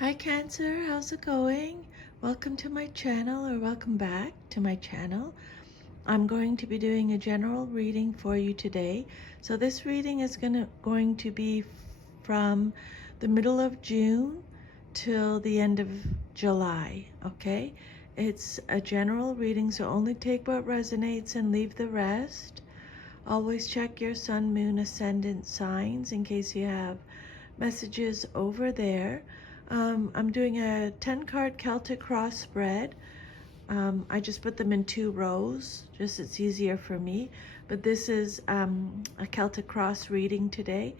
Hi Cancer, how's it going? Welcome to my channel, or welcome back to my channel. I'm going to be doing a general reading for you today. So this reading is going to be from the middle of June till the end of July, okay? It's a general reading, so only take what resonates and leave the rest. Always check your sun, moon, ascendant signs in case you have messages over there. I'm doing a 10-card Celtic cross spread. I just put them in 2 rows, just it's easier for me. But this is a Celtic cross reading today.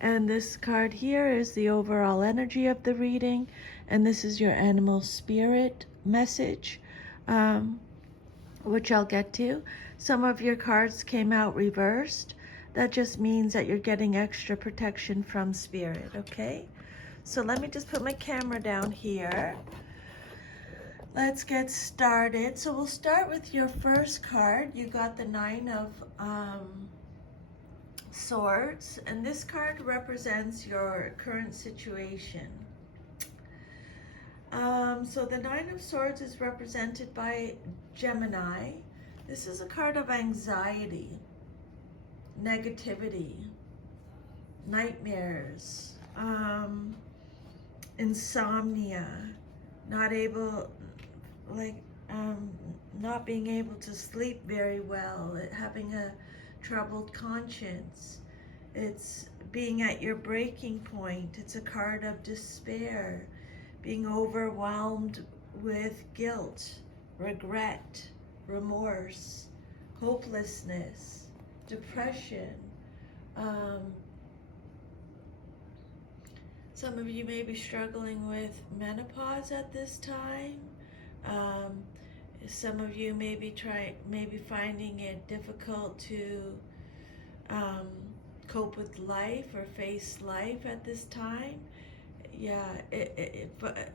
And this card here is the overall energy of the reading. And this is your animal spirit message, which I'll get to. Some of your cards came out reversed. That just means that you're getting extra protection from spirit, okay? So let me just put my camera down here. Let's get started. So we'll start with your first card. You got the 9 of Swords, and this card represents your current situation. So the 9 of Swords is represented by Gemini. This is a card of anxiety, negativity, nightmares, insomnia, not being able to sleep very well, having a troubled conscience. It's being at your breaking point. It's a card of despair, being overwhelmed with guilt, regret, remorse, hopelessness, depression. Some of you may be struggling with menopause at this time. Some of you may be finding it difficult to cope with life or face life at this time. Yeah,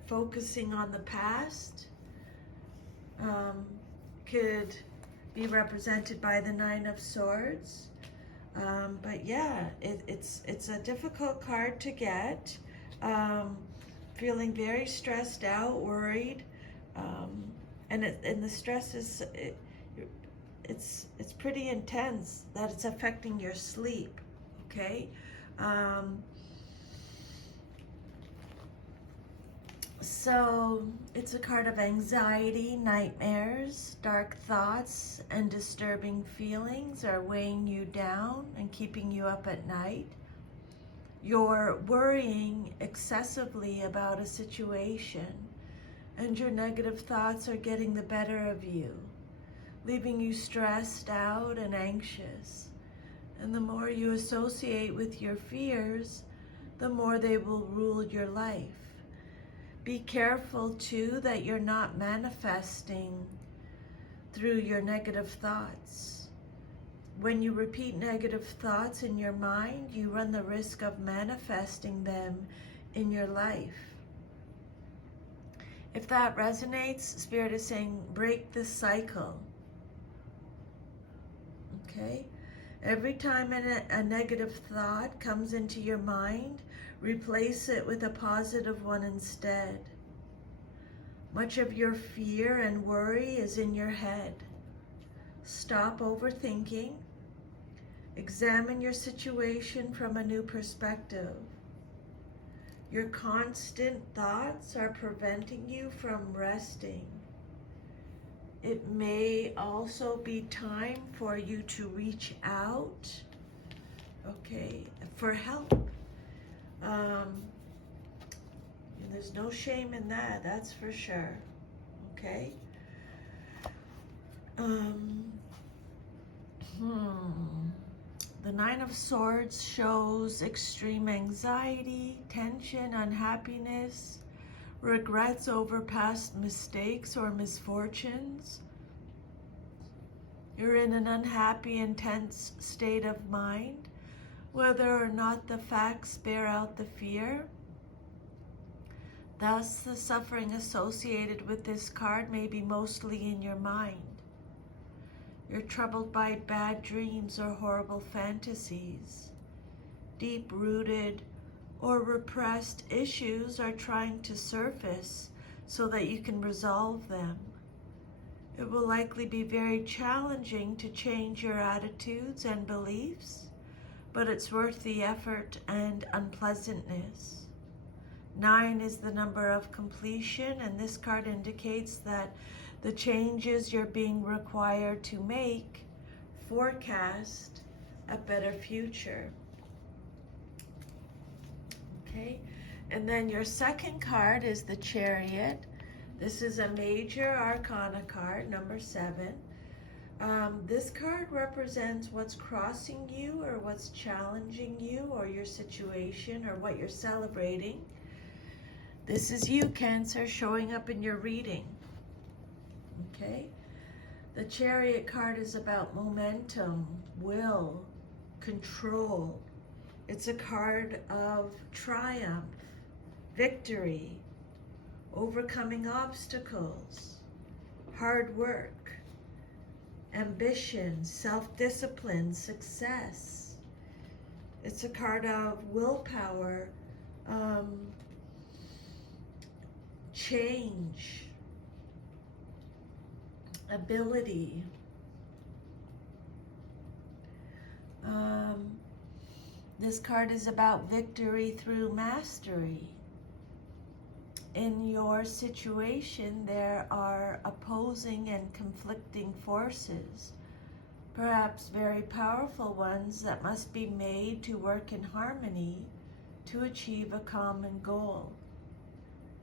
focusing on the past could be represented by the 9 of Swords. But yeah, it's a difficult card to get. Feeling very stressed out, worried, and the stress is it's pretty intense, that it's affecting your sleep. Okay. So it's a card of anxiety, nightmares, dark thoughts, and disturbing feelings are weighing you down and keeping you up at night. You're worrying excessively about a situation, and your negative thoughts are getting the better of you, leaving you stressed out and anxious. And the more you associate with your fears, the more they will rule your life. Be careful too that you're not manifesting through your negative thoughts. When you repeat negative thoughts in your mind, you run the risk of manifesting them in your life. If that resonates, Spirit is saying, break this cycle. Okay? Every time a negative thought comes into your mind, replace it with a positive one instead. Much of your fear and worry is in your head. Stop overthinking. Examine your situation from a new perspective. Your constant thoughts are preventing you from resting. It may also be time for you to reach out, okay, for help. There's no shame in that, that's for sure, okay? The 9 of Swords shows extreme anxiety, tension, unhappiness, regrets over past mistakes or misfortunes. You're in an unhappy, intense state of mind, whether or not the facts bear out the fear. Thus, the suffering associated with this card may be mostly in your mind. You're troubled by bad dreams or horrible fantasies, deep-rooted or repressed issues are trying to surface so that you can resolve them. It will likely be very challenging to change your attitudes and beliefs, but it's worth the effort and unpleasantness. 9 is the number of completion, and this card indicates that the changes you're being required to make forecast a better future. Okay, and then your second card is the Chariot. This is a major arcana card, number 7. This card represents what's crossing you or what's challenging you or your situation or what you're celebrating. This is you, Cancer, showing up in your reading. Okay? The Chariot card is about momentum, will, control. It's a card of triumph, victory, overcoming obstacles, hard work, ambition, self-discipline, success. It's a card of willpower, change, ability. This card is about victory through mastery. In your situation, there are opposing and conflicting forces, perhaps very powerful ones that must be made to work in harmony to achieve a common goal.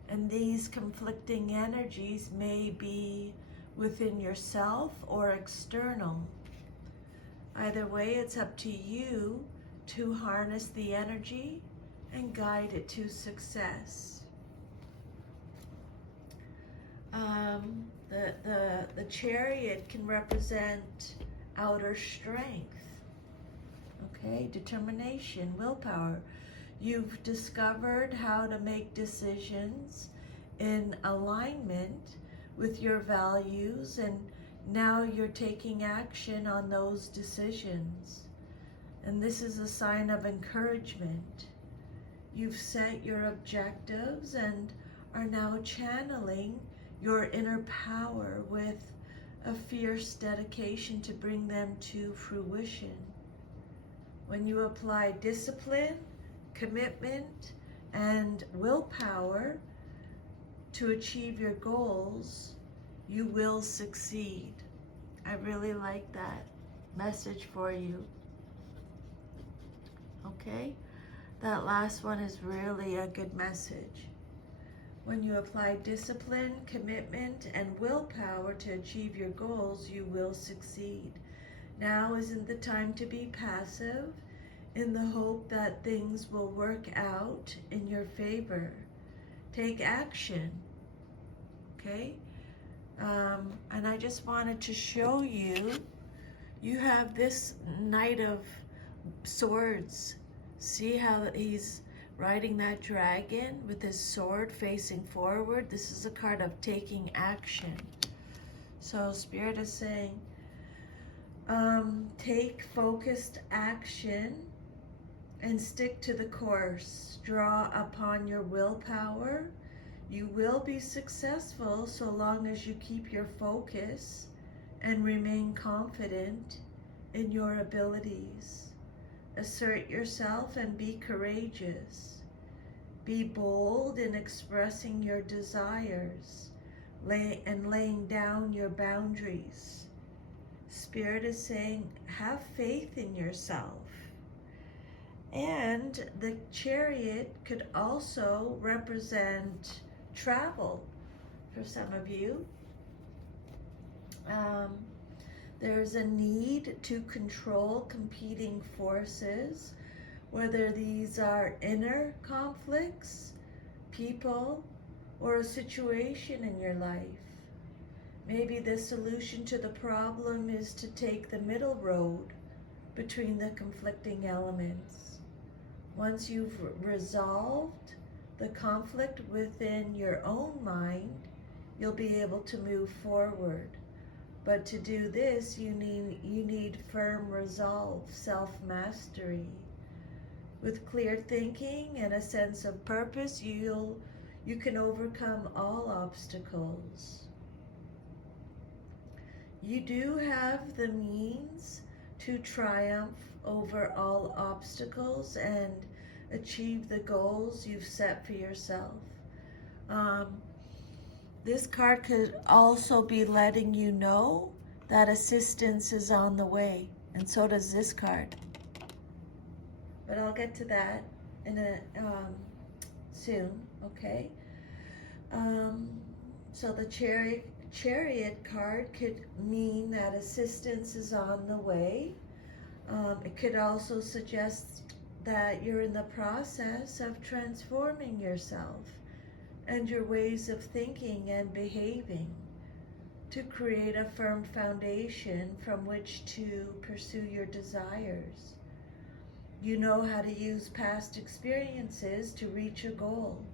And these conflicting energies may be within yourself or external. Either way, it's up to you to harness the energy and guide it to success. The Chariot can represent outer strength, okay, determination, willpower. You've discovered how to make decisions in alignment with your values, and now you're taking action on those decisions. And this is a sign of encouragement. You've set your objectives and are now channeling your inner power with a fierce dedication to bring them to fruition. When you apply discipline, commitment, and willpower to achieve your goals, you will succeed. I really like that message for you. Okay? That last one is really a good message. When you apply discipline, commitment, and willpower to achieve your goals, you will succeed. Now isn't the time to be passive in the hope that things will work out in your favor. Take action, okay? And I just wanted to show you, you have this Knight of Swords. See how he's riding that dragon with his sword facing forward? This is a card of taking action. So Spirit is saying, take focused action and stick to the course. Draw upon your willpower. You will be successful so long as you keep your focus and remain confident in your abilities. Assert yourself and be courageous. Be bold in expressing your desires and laying down your boundaries. Spirit is saying, have faith in yourself. And the Chariot could also represent travel for some of you. There's a need to control competing forces, whether these are inner conflicts, people, or a situation in your life. Maybe the solution to the problem is to take the middle road between the conflicting elements. Once you've resolved the conflict within your own mind, you'll be able to move forward. But to do this, you need firm resolve, self-mastery. With clear thinking and a sense of purpose, you can overcome all obstacles. You do have the means to triumph over all obstacles and achieve the goals you've set for yourself. This card could also be letting you know that assistance is on the way, and so does this card. But I'll get to that in a soon, okay? So the chariot card could mean that assistance is on the way. It could also suggest that you're in the process of transforming yourself and your ways of thinking and behaving to create a firm foundation from which to pursue your desires. You know how to use past experiences to reach a goal.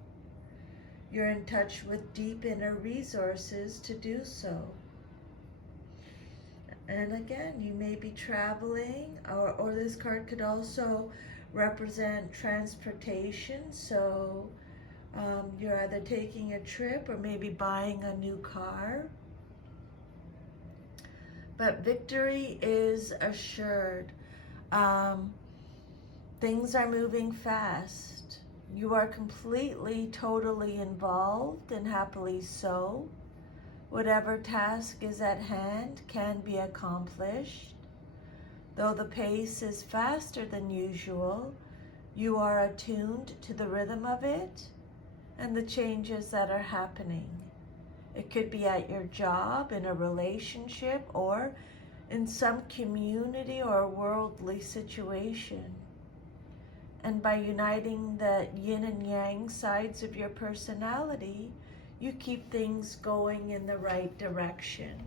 You're in touch with deep inner resources to do so. And again, you may be traveling, or this card could also represent transportation. So you're either taking a trip or maybe buying a new car. But victory is assured. Things are moving fast. You are completely, totally involved, and happily so. Whatever task is at hand can be accomplished. Though the pace is faster than usual, you are attuned to the rhythm of it and the changes that are happening. It could be at your job, in a relationship, or in some community or worldly situation. And by uniting the yin and yang sides of your personality, you keep things going in the right direction.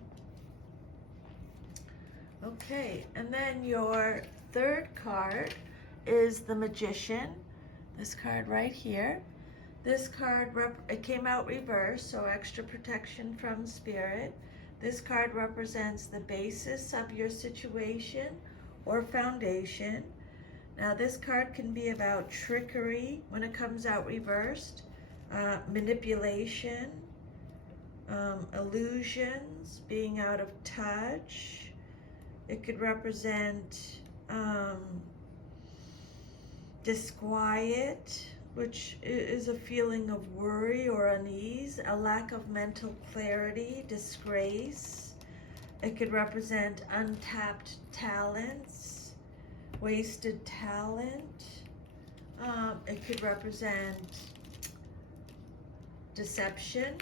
Okay, and then your third card is the Magician. This card right here. This card, it came out reversed, so extra protection from Spirit. This card represents the basis of your situation or foundation. Now this card can be about trickery when it comes out reversed, manipulation, illusions, being out of touch. It could represent disquiet, which is a feeling of worry or unease, a lack of mental clarity, disgrace. It could represent untapped talents, wasted talent. It could represent deception.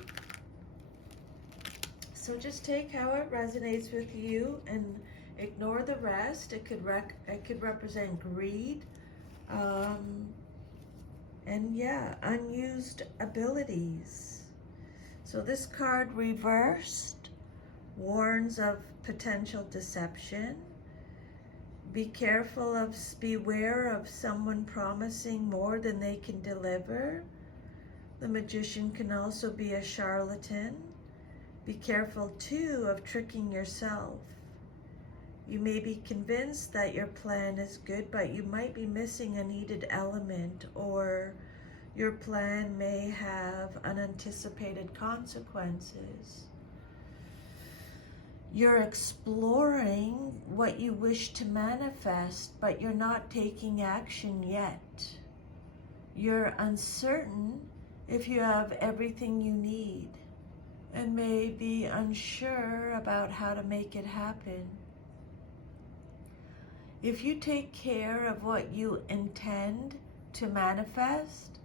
So just take how it resonates with you and ignore the rest. It could represent greed, and yeah, unused abilities. So this card reversed warns of potential deception. Beware of someone promising more than they can deliver. The Magician can also be a charlatan. Be careful too of tricking yourself. You may be convinced that your plan is good, but you might be missing a needed element, or your plan may have unanticipated consequences. You're exploring what you wish to manifest, but you're not taking action yet. You're uncertain if you have everything you need, and may be unsure about how to make it happen. If you take care of what you intend to manifest,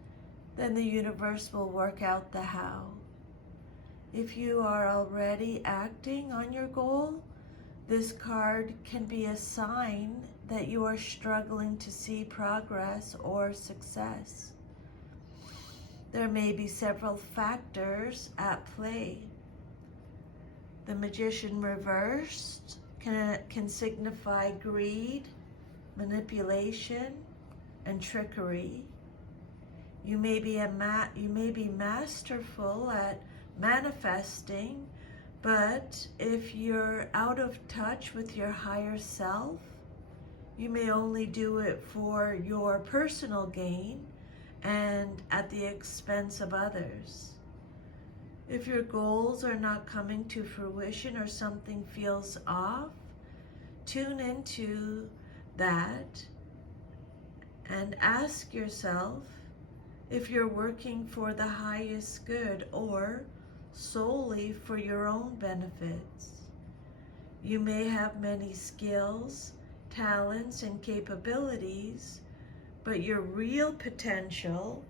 then the universe will work out the how. If you are already acting on your goal, this card can be a sign that you are struggling to see progress or success. There may be several factors at play. The Magician reversed can signify greed, manipulation, and trickery. You may be masterful at manifesting, but if you're out of touch with your higher self, You may only do it for your personal gain and at the expense of others. If your goals are not coming to fruition or something feels off, tune into that and ask yourself if you're working for the highest good or solely for your own benefits. You may have many skills, talents, and capabilities, but your real potential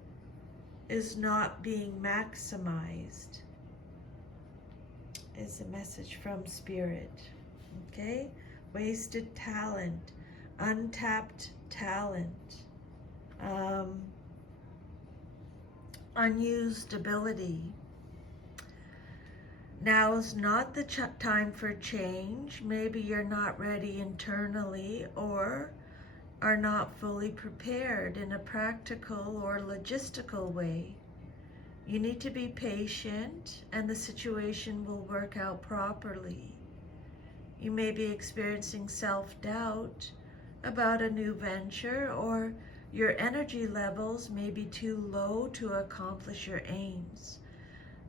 is not being maximized, is a message from Spirit. Okay? Wasted talent, untapped talent, unused ability. Now is not the time for change. Maybe you're not ready internally or are not fully prepared in a practical or logistical way. You need to be patient and the situation will work out properly. You may be experiencing self-doubt about a new venture, or your energy levels may be too low to accomplish your aims.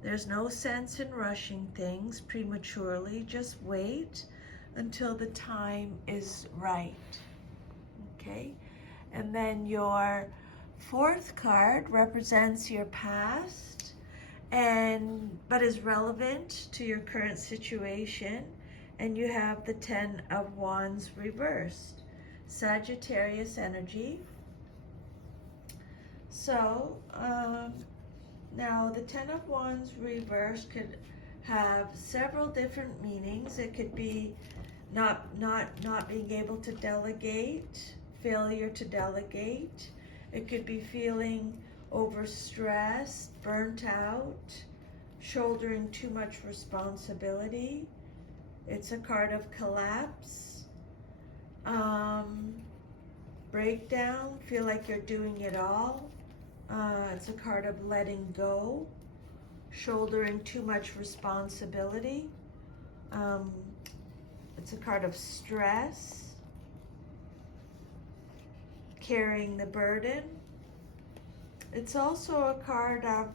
There's no sense in rushing things prematurely. Just wait until the time is right. Okay? And then your fourth card represents your past but is relevant to your current situation. And you have the 10 of Wands reversed. Sagittarius energy. So, now the 10 of Wands reversed could have several different meanings. It could be not being able to delegate, failure to delegate. It could be feeling overstressed, burnt out, shouldering too much responsibility. It's a card of collapse, breakdown, feel like you're doing it all. It's a card of letting go, shouldering too much responsibility. It's a card of stress, carrying the burden. It's also a card of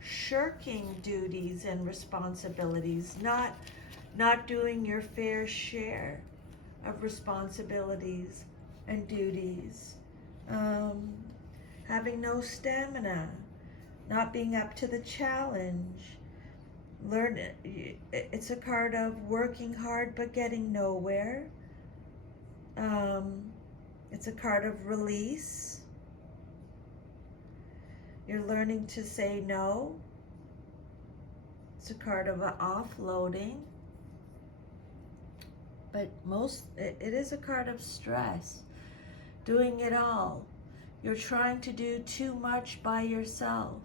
shirking duties and responsibilities, not doing your fair share of responsibilities and duties. Having no stamina, not being up to the challenge. It's a card of working hard but getting nowhere. It's a card of release. You're learning to say no. It's a card of offloading. But it is a card of stress. Doing it all. You're trying to do too much by yourself.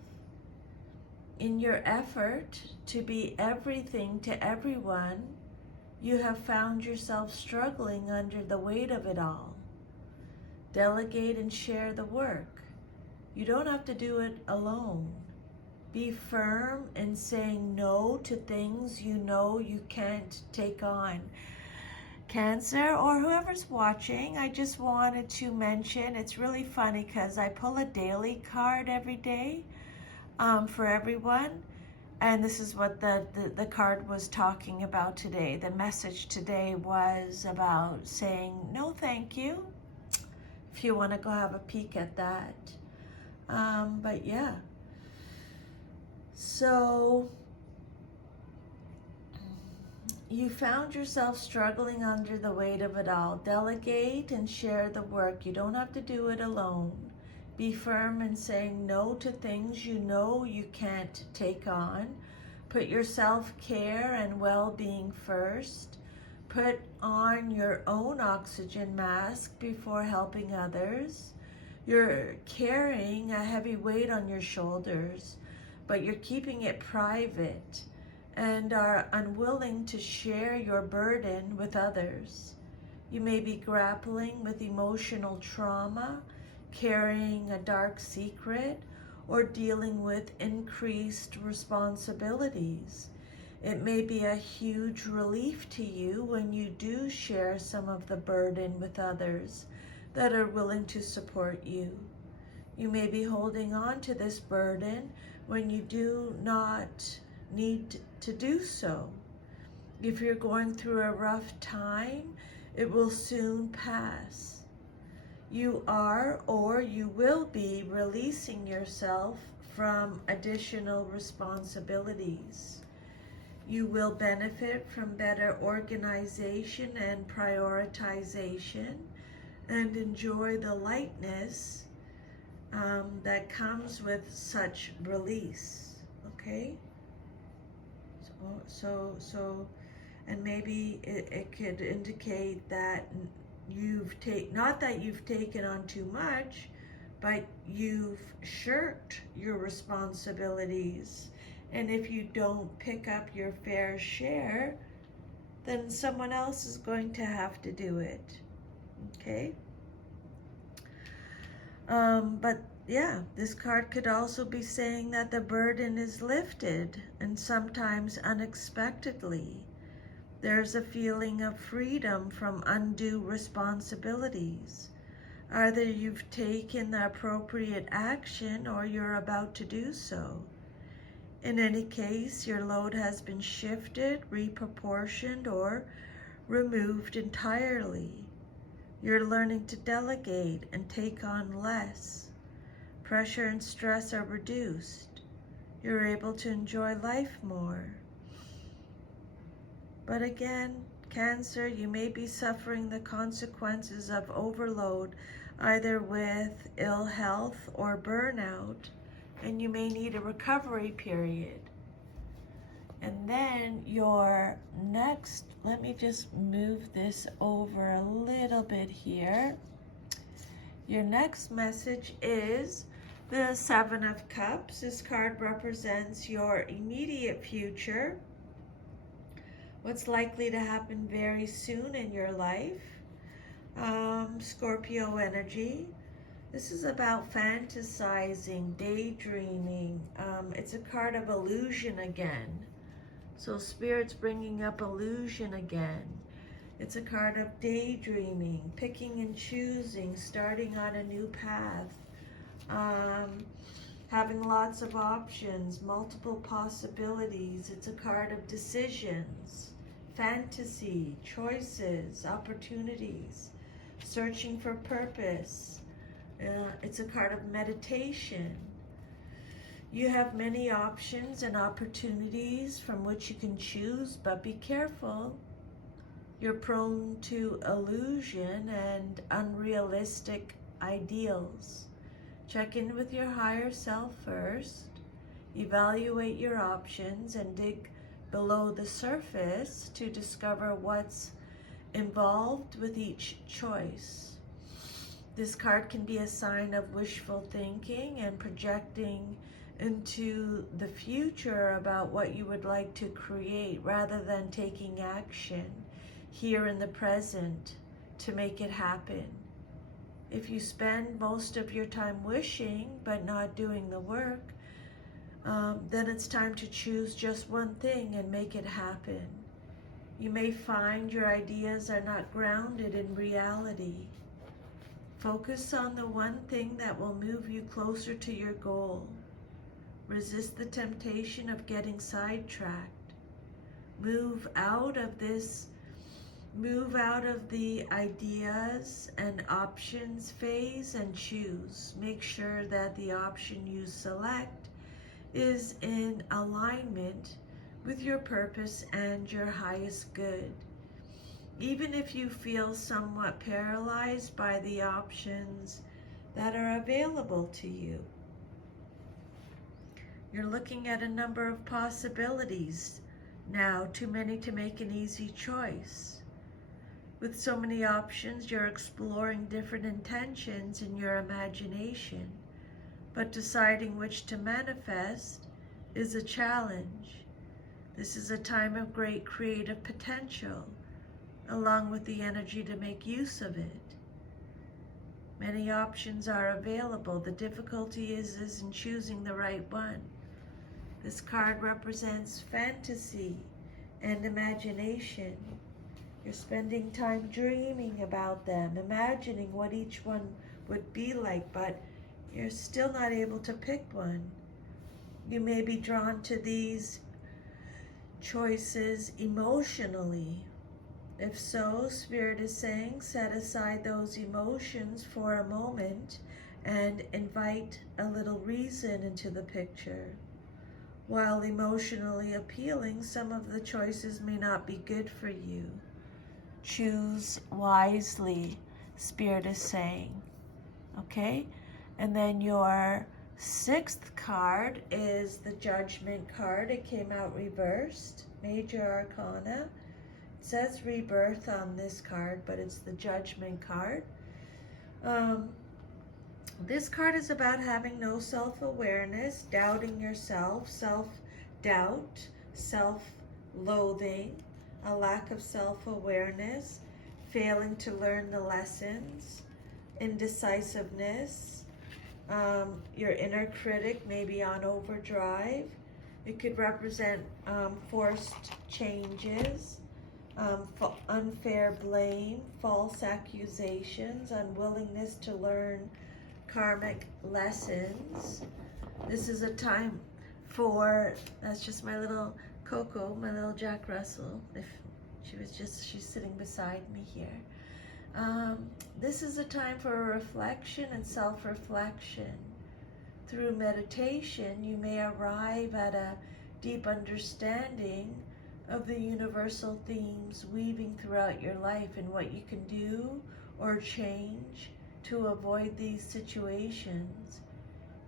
In your effort to be everything to everyone, you have found yourself struggling under the weight of it all. Delegate and share the work. You don't have to do it alone. Be firm in saying no to things you know you can't take on. Cancer, or whoever's watching, I just wanted to mention, it's really funny because I pull a daily card every day for everyone, and this is what the card was talking about today. The message today was about saying no thank you, if you want to go have a peek at that. But yeah, so you found yourself struggling under the weight of it all. Delegate and share the work. You don't have to do it alone. Be firm in saying no to things you know you can't take on. Put your self-care and well-being first. Put on your own oxygen mask before helping others. You're carrying a heavy weight on your shoulders, but you're keeping it private and are unwilling to share your burden with others. You may be grappling with emotional trauma, carrying a dark secret, or dealing with increased responsibilities. It may be a huge relief to you when you do share some of the burden with others that are willing to support you. You may be holding on to this burden when you do not need to do so. If you're going through a rough time, it will soon pass. You are, or you will be, releasing yourself from additional responsibilities. You will benefit from better organization and prioritization and enjoy the lightness that comes with such release. Okay? So, and maybe it could indicate that not that you've taken on too much, but you've shirked your responsibilities. And if you don't pick up your fair share, then someone else is going to have to do it. Okay? But yeah, this card could also be saying that the burden is lifted, and sometimes unexpectedly. There's a feeling of freedom from undue responsibilities. Either you've taken the appropriate action or you're about to do so. In any case, your load has been shifted, reproportioned, or removed entirely. You're learning to delegate and take on less. Pressure and stress are reduced. You're able to enjoy life more. But again, Cancer, you may be suffering the consequences of overload, either with ill health or burnout, and you may need a recovery period. And then your next, let me just move this over a little bit here. Your next message is the Seven of Cups. This card represents your immediate future, what's likely to happen very soon in your life. Scorpio energy. This is about fantasizing, daydreaming. It's a card of illusion again. So Spirit's bringing up illusion again. It's a card of daydreaming, picking and choosing, starting on a new path, having lots of options, multiple possibilities. It's a card of decisions, fantasy, choices, opportunities, searching for purpose. It's a card of meditation. You have many options and opportunities from which you can choose, but be careful. You're prone to illusion and unrealistic ideals. Check in with your higher self first. Evaluate your options and dig below the surface to discover what's involved with each choice. This card can be a sign of wishful thinking and projecting into the future about what you would like to create rather than taking action here in the present to make it happen. If you spend most of your time wishing but not doing the work, then it's time to choose just one thing and make it happen. You may find your ideas are not grounded in reality. Focus on the one thing that will move you closer to your goal. Resist the temptation of getting sidetracked. Move out of the ideas and options phase and choose. Make sure that the option you select is in alignment with your purpose and your highest good. Even if you feel somewhat paralyzed by the options that are available to you. You're looking at a number of possibilities now, too many to make an easy choice. With so many options, you're exploring different intentions in your imagination, but deciding which to manifest is a challenge. This is a time of great creative potential, along with the energy to make use of it. Many options are available. The difficulty is in choosing the right one. This card represents fantasy and imagination. You're spending time dreaming about them, imagining what each one would be like, but you're still not able to pick one. You may be drawn to these choices emotionally. If so, Spirit is saying, set aside those emotions for a moment and invite a little reason into the picture. While emotionally appealing, some of the choices may not be good for you. Choose wisely, Spirit is saying. Okay? And then your sixth card is the Judgment card. It came out reversed, Major Arcana. It says rebirth on this card, but it's the Judgment card. This card is about having no self-awareness, doubting yourself, self-doubt, self-loathing, a lack of self-awareness, failing to learn the lessons, indecisiveness. Your inner critic may be on overdrive. It could represent forced changes, unfair blame, false accusations, unwillingness to learn karmic lessons. This is a time for, that's just my little Coco, my little Jack Russell, if she's sitting beside me here. This is a time for a reflection and self-reflection. Through meditation, you may arrive at a deep understanding of the universal themes weaving throughout your life and what you can do or change to avoid these situations.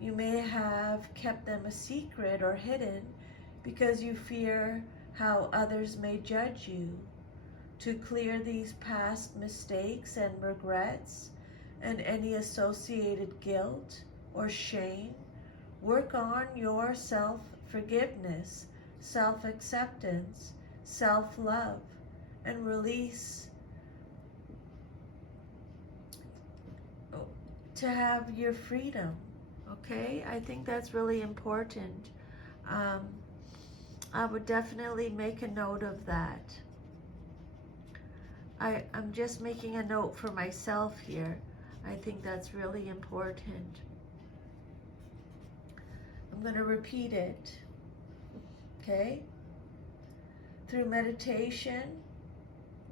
You may have kept them a secret or hidden because you fear how others may judge you. To clear these past mistakes and regrets and any associated guilt or shame, work on your self-forgiveness, self-acceptance, self-love, and release to have your freedom. Okay, I think that's really important. I would definitely make a note of that. I'm just making a note for myself here. I think that's really important. I'm going to repeat it. Okay? Through meditation,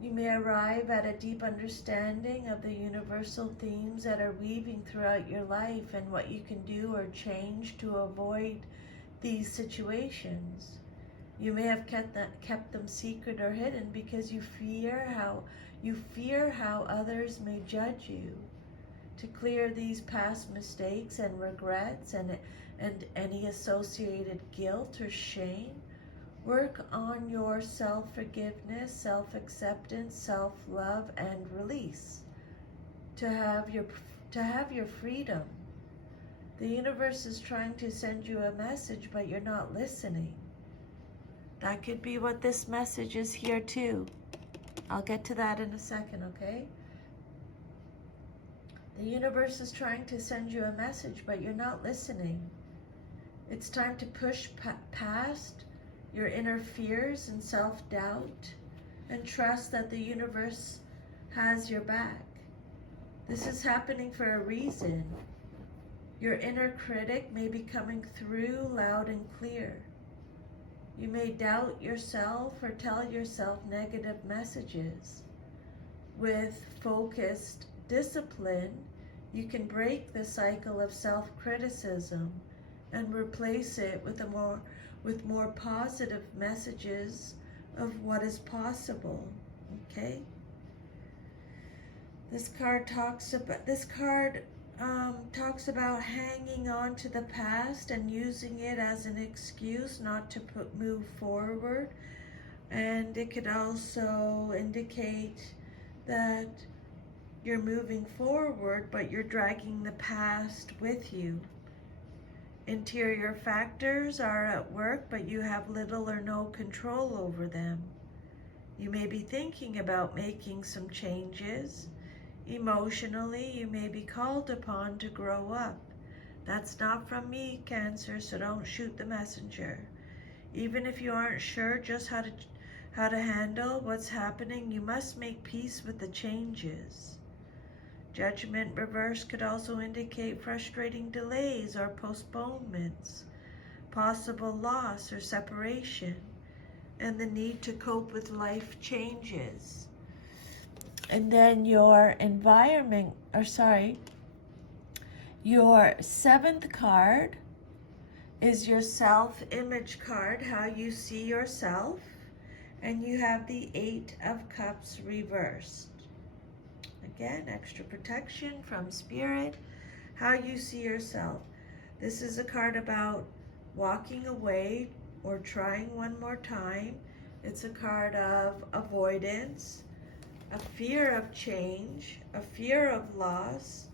you may arrive at a deep understanding of the universal themes that are weaving throughout your life and what you can do or change to avoid these situations. You may have kept them secret or hidden because you fear how others may judge you. To clear these past mistakes and regrets and any associated guilt or shame, work on your self-forgiveness, self-acceptance, self-love, and release to have your freedom. The universe is trying to send you a message, but you're not listening. That could be what this message is here too. I'll get to that in a second, okay? The universe is trying to send you a message, but you're not listening. It's time to push past your inner fears and self-doubt and trust that the universe has your back. This is happening for a reason. Your inner critic may be coming through loud and clear. You may doubt yourself or tell yourself negative messages. With focused discipline, you can break the cycle of self-criticism and replace it with more positive messages of what is possible. Okay? This card talks about hanging on to the past and using it as an excuse not to move forward. And it could also indicate that you're moving forward, but you're dragging the past with you. Interior factors are at work, but you have little or no control over them. You may be thinking about making some changes. Emotionally, you may be called upon to grow up. That's not from me, Cancer, so don't shoot the messenger. Even if you aren't sure just how to handle what's happening, you must make peace with the changes. Judgment reverse could also indicate frustrating delays or postponements, possible loss or separation, and the need to cope with life changes. And then your environment, your 7th card is your self-image card, how you see yourself, and you have the 8 of Cups reversed. Again, extra protection from Spirit, how you see yourself. This is a card about walking away or trying one more time. It's a card of avoidance, a fear of change, a fear of loss.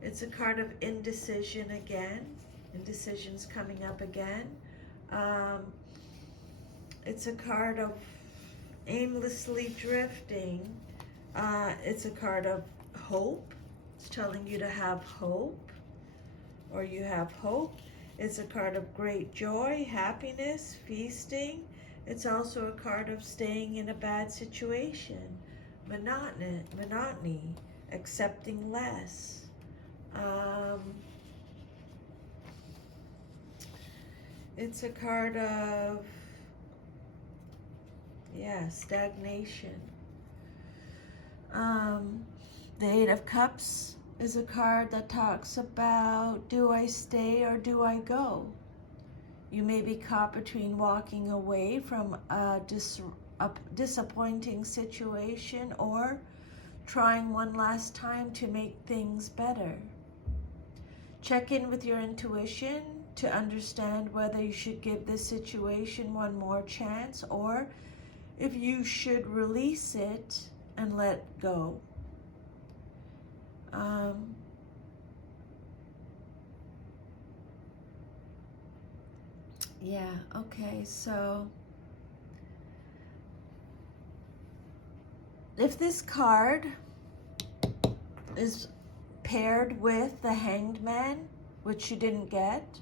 It's a card of indecision again. Indecision's coming up again. It's a card of aimlessly drifting. It's a card of hope. It's telling you to have hope, or you have hope. It's a card of great joy, happiness, feasting. It's also a card of staying in a bad situation, monotony, accepting less. It's a card of, stagnation. The 8 of Cups is a card that talks about, do I stay or do I go? You may be caught between walking away from a disappointing situation or trying one last time to make things better. Check in with your intuition to understand whether you should give this situation one more chance or if you should release it and let go. Okay, so if this card is paired with the Hanged Man, which you didn't get,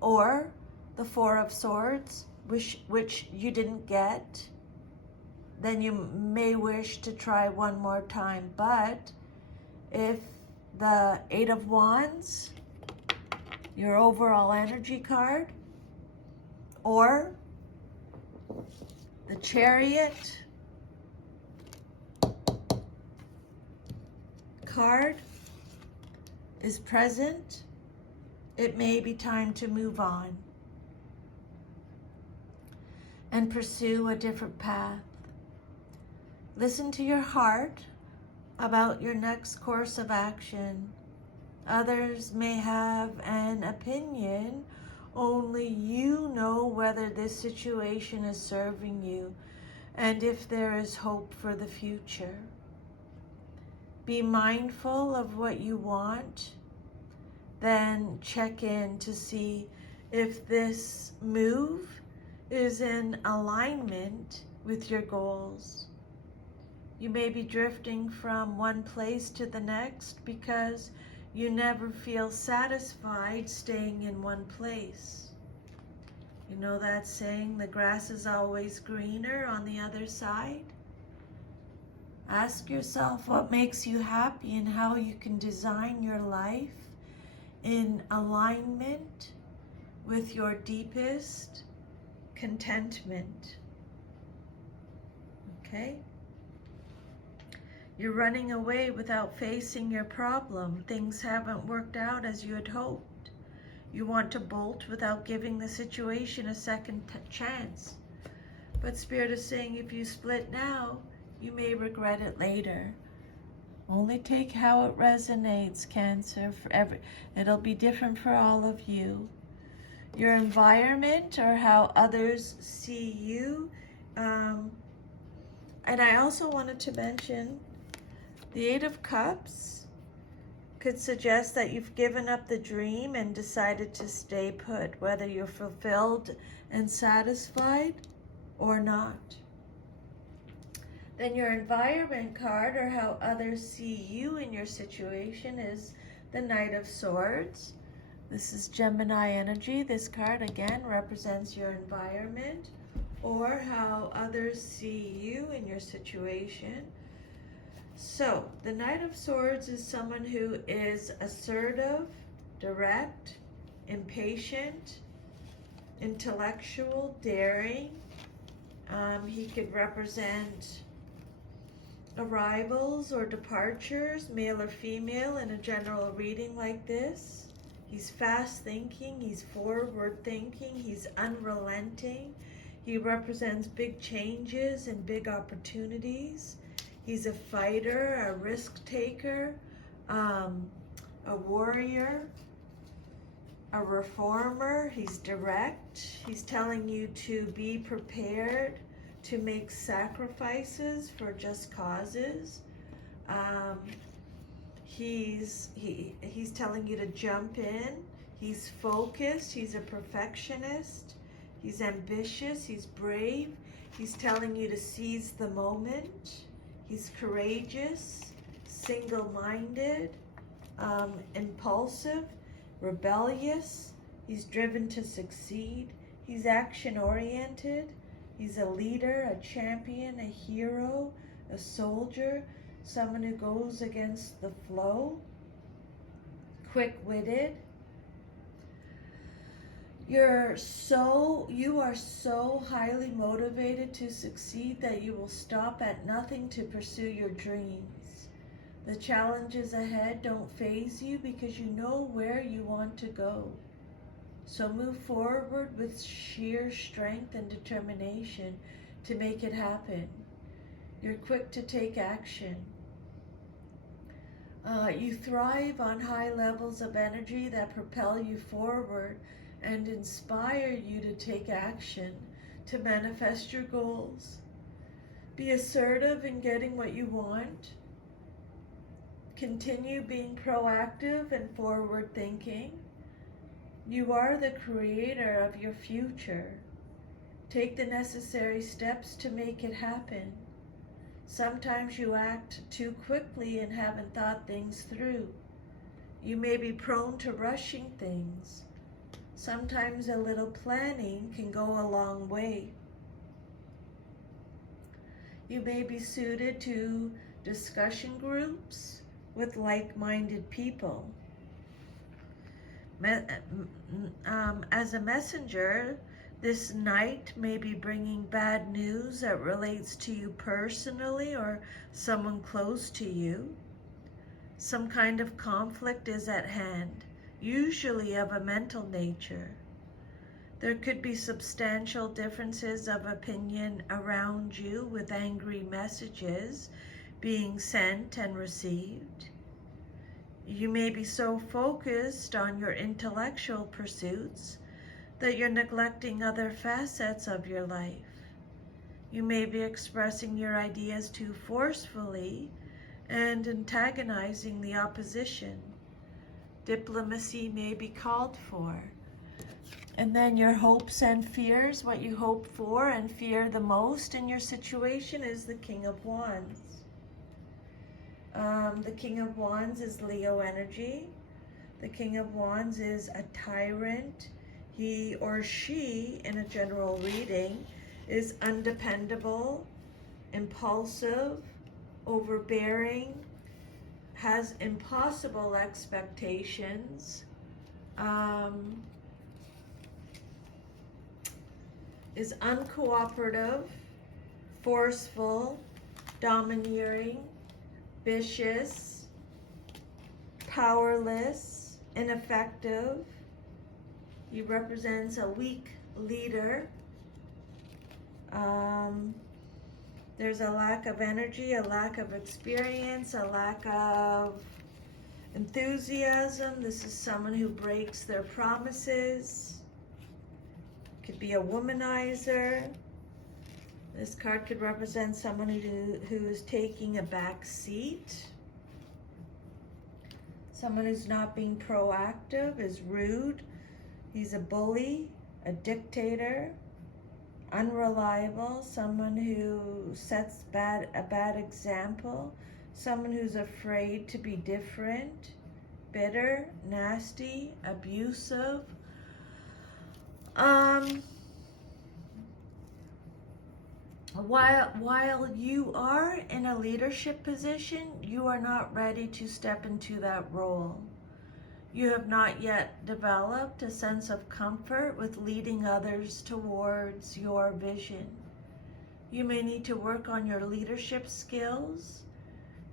or the 4 of Swords, which you didn't get, then you may wish to try one more time. But if the 8 of Wands, your overall energy card, or the Chariot card is present, it may be time to move on and pursue a different path. Listen to your heart about your next course of action. Others may have an opinion. Only you know whether this situation is serving you and if there is hope for the future. Be mindful of what you want, then check in to see if this move is in alignment with your goals. You may be drifting from one place to the next because you never feel satisfied staying in one place. You know that saying, the grass is always greener on the other side? Ask yourself what makes you happy and how you can design your life in alignment with your deepest contentment. Okay? You're running away without facing your problem. Things haven't worked out as you had hoped. You want to bolt without giving the situation a second chance. But Spirit is saying if you split now, you may regret it later. Only take how it resonates, Cancer. It'll be different for all of you. Your environment or how others see you. And I also wanted to mention the 8 of Cups could suggest that you've given up the dream and decided to stay put, whether you're fulfilled and satisfied or not. Then your environment card, or how others see you in your situation, is the Knight of Swords. This is Gemini energy. This card again represents your environment or how others see you and your situation. So the Knight of Swords is someone who is assertive, direct, impatient, intellectual, daring. He could represent arrivals or departures, male or female, in a general reading like this. He's fast thinking, he's forward thinking, he's unrelenting. He represents big changes and big opportunities. He's a fighter, a risk taker, a warrior, a reformer. He's direct. He's telling you to be prepared to make sacrifices for just causes. He's telling you to jump in. He's focused. He's a perfectionist. He's ambitious. He's brave. He's telling you to seize the moment. He's courageous, single-minded, impulsive, rebellious. He's driven to succeed. He's action-oriented. He's a leader, a champion, a hero, a soldier, someone who goes against the flow, quick-witted. You are so highly motivated to succeed that you will stop at nothing to pursue your dreams. The challenges ahead don't faze you because you know where you want to go. So move forward with sheer strength and determination to make it happen. You're quick to take action. You thrive on high levels of energy that propel you forward and inspire you to take action, to manifest your goals. Be assertive in getting what you want. Continue being proactive and forward thinking. You are the creator of your future. Take the necessary steps to make it happen. Sometimes you act too quickly and haven't thought things through. You may be prone to rushing things. Sometimes a little planning can go a long way. You may be suited to discussion groups with like-minded people. As a messenger, this knight may be bringing bad news that relates to you personally or someone close to you. Some kind of conflict is at hand, usually of a mental nature. There could be substantial differences of opinion around you, with angry messages being sent and received. You may be so focused on your intellectual pursuits that you're neglecting other facets of your life. You may be expressing your ideas too forcefully and antagonizing the opposition. Diplomacy may be called for. And then your hopes and fears, what you hope for and fear the most in your situation, is the King of Wands. The King of Wands is Leo energy. The King of Wands is a tyrant. He or she, in a general reading, is undependable, impulsive, overbearing, has impossible expectations, is uncooperative, forceful, domineering, vicious, powerless, ineffective. He represents a weak leader. There's a lack of energy, a lack of experience, a lack of enthusiasm. This is someone who breaks their promises. Could be a womanizer. This card could represent someone who is taking a back seat. Someone who's not being proactive, is rude. He's a bully, a dictator, unreliable, someone who sets a bad example, someone who's afraid to be different, bitter, nasty, abusive. While you are in a leadership position, you are not ready to step into that role. You have not yet developed a sense of comfort with leading others towards your vision. You may need to work on your leadership skills.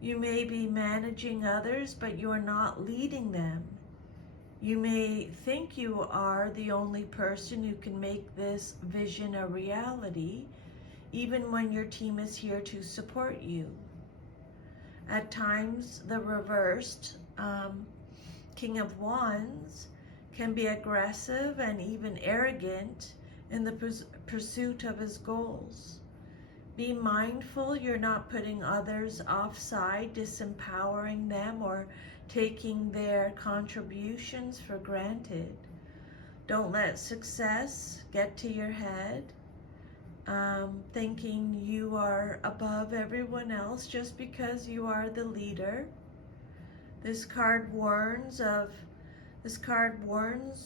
You may be managing others, but you are not leading them. You may think you are the only person who can make this vision a reality, even when your team is here to support you. At times, the reversed King of Wands can be aggressive and even arrogant in the pursuit of his goals. Be mindful you're not putting others offside, disempowering them, or taking their contributions for granted. Don't let success get to your head, thinking you are above everyone else just because you are the leader. This card warns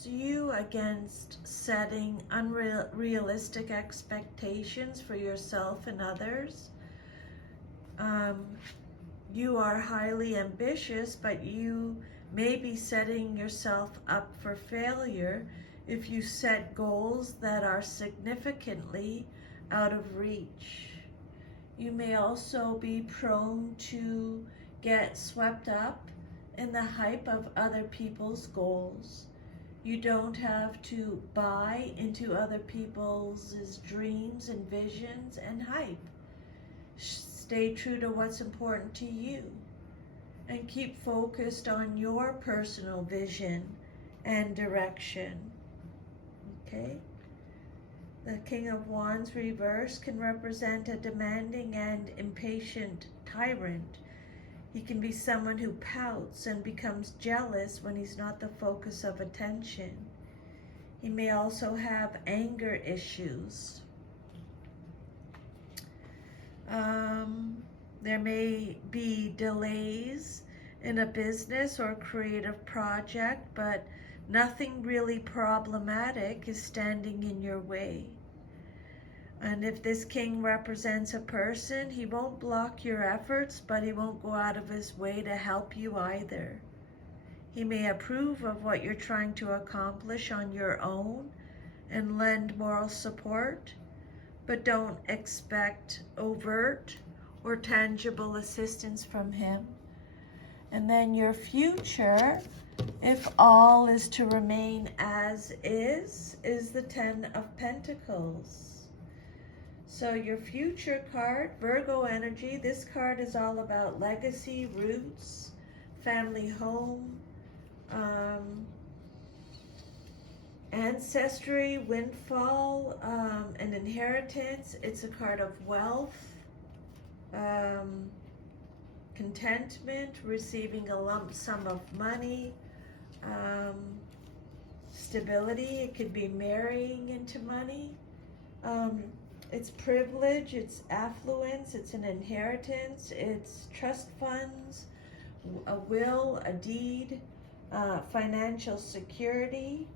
you against setting unrealistic expectations for yourself and others. You are highly ambitious, but you may be setting yourself up for failure if you set goals that are significantly out of reach. You may also be prone to get swept up in the hype of other people's goals. You don't have to buy into other people's dreams and visions and hype. Stay true to what's important to you and keep focused on your personal vision and direction. Okay? The King of Wands reverse can represent a demanding and impatient tyrant. He can be someone who pouts and becomes jealous when he's not the focus of attention. He may also have anger issues. There may be delays in a business or creative project, but nothing really problematic is standing in your way. And if this king represents a person, he won't block your efforts, but he won't go out of his way to help you either. He may approve of what you're trying to accomplish on your own and lend moral support, but don't expect overt or tangible assistance from him. And then your future, if all is to remain as is the Ten of Pentacles. So your future card, Virgo energy, this card is all about legacy, roots, family home, ancestry, windfall, and inheritance. It's a card of wealth, contentment, receiving a lump sum of money, stability. It could be marrying into money. It's privilege, it's affluence, it's an inheritance, it's trust funds, a will, a deed, financial security.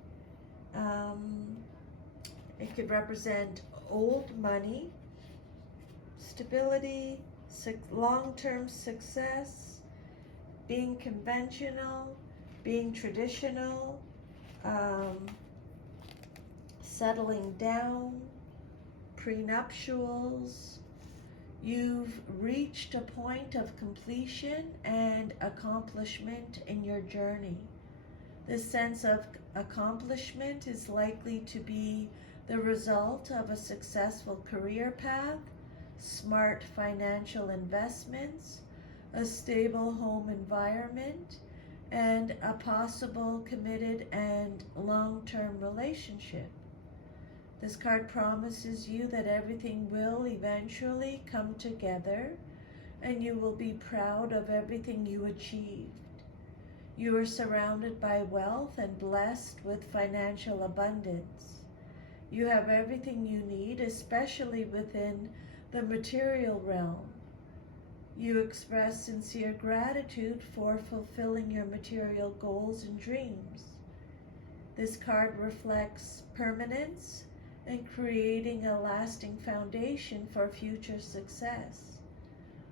It could represent old money, stability, long-term success, being conventional, being traditional, settling down, prenuptials. You've reached a point of completion and accomplishment in your journey. This sense of accomplishment is likely to be the result of a successful career path, smart financial investments, a stable home environment, and a possible committed and long-term relationship. This card promises you that everything will eventually come together and you will be proud of everything you achieved. You are surrounded by wealth and blessed with financial abundance. You have everything you need, especially within the material realm. You express sincere gratitude for fulfilling your material goals and dreams. This card reflects permanence and creating a lasting foundation for future success.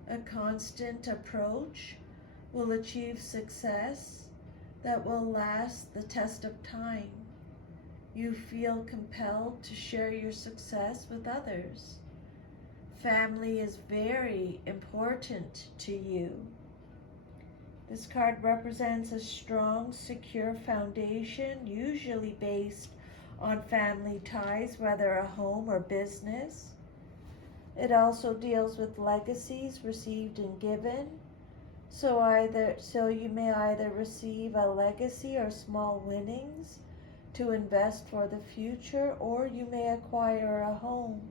A constant approach will achieve success that will last the test of time. You feel compelled to share your success with others. Family is very important to you. This card represents a strong, secure foundation, usually based on family ties, whether a home or business. It also deals with legacies received and given. So you may either receive a legacy or small winnings to invest for the future, or you may acquire a home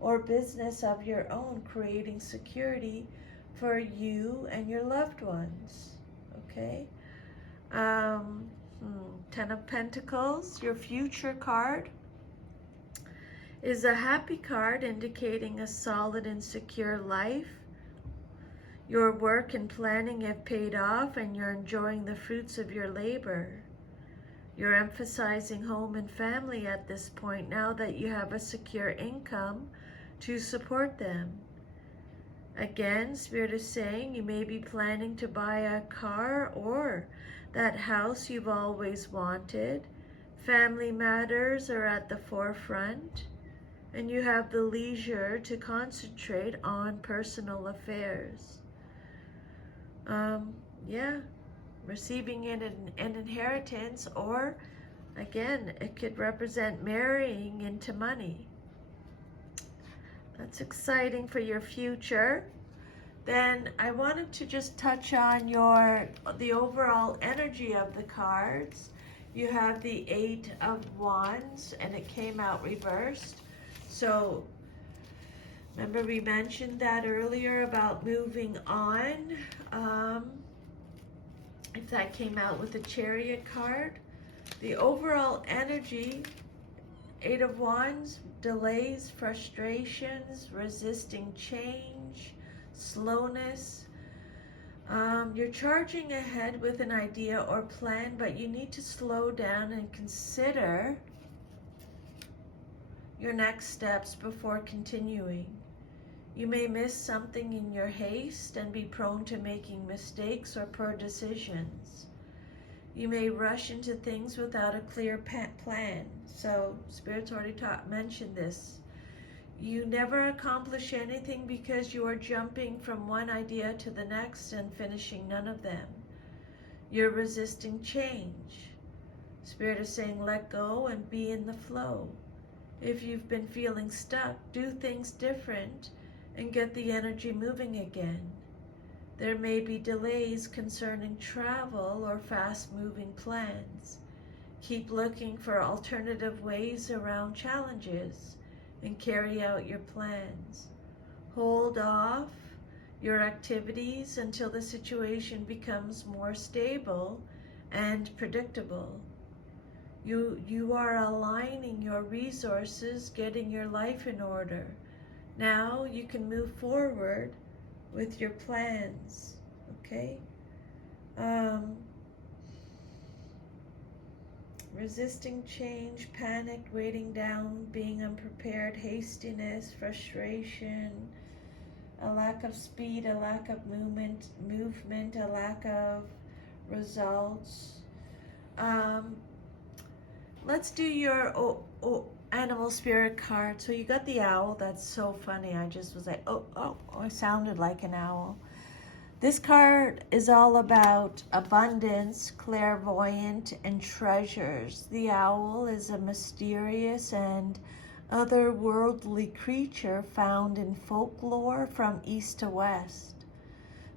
or business of your own, creating security for you and your loved ones. Okay? 10 of Pentacles, your future card, is a happy card indicating a solid and secure life. Your work and planning have paid off and you're enjoying the fruits of your labor. You're emphasizing home and family at this point now that you have a secure income to support them. Again, Spirit is saying you may be planning to buy a car or that house you've always wanted. Family matters are at the forefront, and you have the leisure to concentrate on personal affairs. Receiving an inheritance, or again, it could represent marrying into money. That's exciting for your future. Then I wanted to just touch on the overall energy of the cards. You have the 8 of Wands, and it came out reversed. So remember we mentioned that earlier about moving on. If that came out with the Chariot card, the overall energy, 8 of Wands, delays, frustrations, resisting change, slowness. You're charging ahead with an idea or plan, but you need to slow down and consider your next steps before continuing. You may miss something in your haste and be prone to making mistakes or poor decisions. You may rush into things without a clear plan. So Spirit's already mentioned this. You never accomplish anything because you are jumping from one idea to the next and finishing none of them. You're resisting change. Spirit is saying let go and be in the flow. If you've been feeling stuck, do things different and get the energy moving again. There may be delays concerning travel or fast-moving plans. Keep looking for alternative ways around challenges and carry out your plans. Hold off your activities until the situation becomes more stable and predictable. You are aligning your resources, getting your life in order. Now you can move forward with your plans, okay? Resisting change, panic, weighting down, being unprepared, hastiness, frustration, a lack of speed, a lack of movement, a lack of results. Let's do your animal spirit card. So you got the owl. That's so funny. I just was like, I sounded like an owl. This card is all about abundance, clairvoyant, and treasures. The owl is a mysterious and otherworldly creature found in folklore from east to west.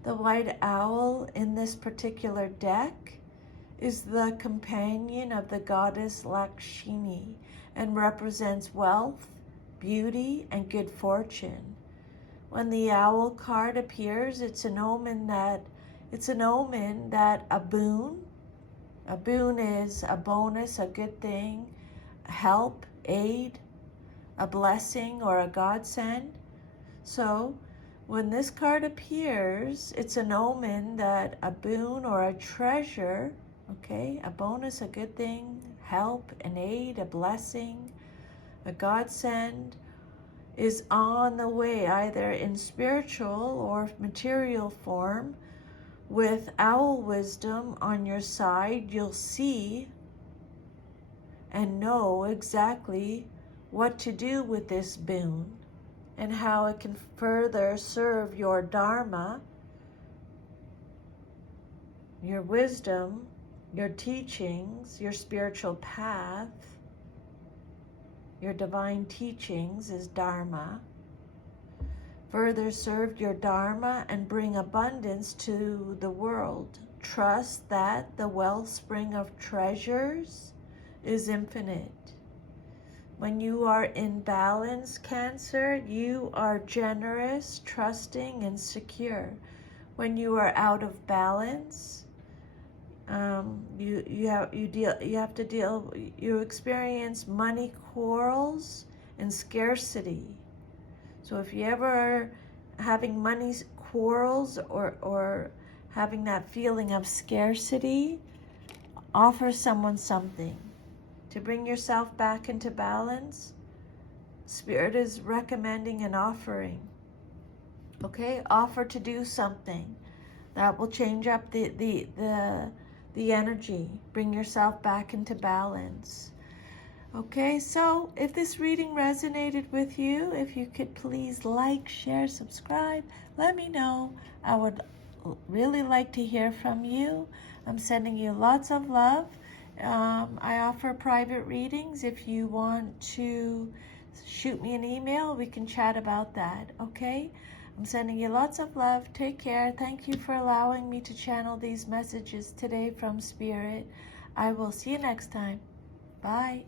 The white owl in this particular deck is the companion of the goddess Lakshmi and represents wealth, beauty, and good fortune. When the owl card appears, it's an omen that a boon is a bonus, a good thing, help, aid, a blessing, or a godsend. So When this card appears, it's an omen that a boon or a treasure, okay, a bonus, a good thing, help, an aid, a blessing, a godsend, is on the way, either in spiritual or material form. With owl wisdom on your side, you'll see and know exactly what to do with this boon and how it can further serve your dharma, your wisdom, your teachings, your spiritual path. Your divine teachings is dharma. Further serve your dharma and bring abundance to the world. Trust that the wellspring of treasures is infinite. When you are in balance, Cancer, you are generous, trusting, and secure. When you are out of balance, you experience money quarrels and scarcity. So if you ever are having money quarrels or having that feeling of scarcity, offer someone something to bring yourself back into balance. Spirit is recommending an offering. Okay, offer to do something that will change up the energy, bring yourself back into balance. Okay, so if this reading resonated with you, if you could please like, share, subscribe, let me know. I would really like to hear from you. I'm sending you lots of love. I offer private readings. If you want to shoot me an email, we can chat about that, okay? I'm sending you lots of love. Take care. Thank you for allowing me to channel these messages today from Spirit. I will see you next time. Bye.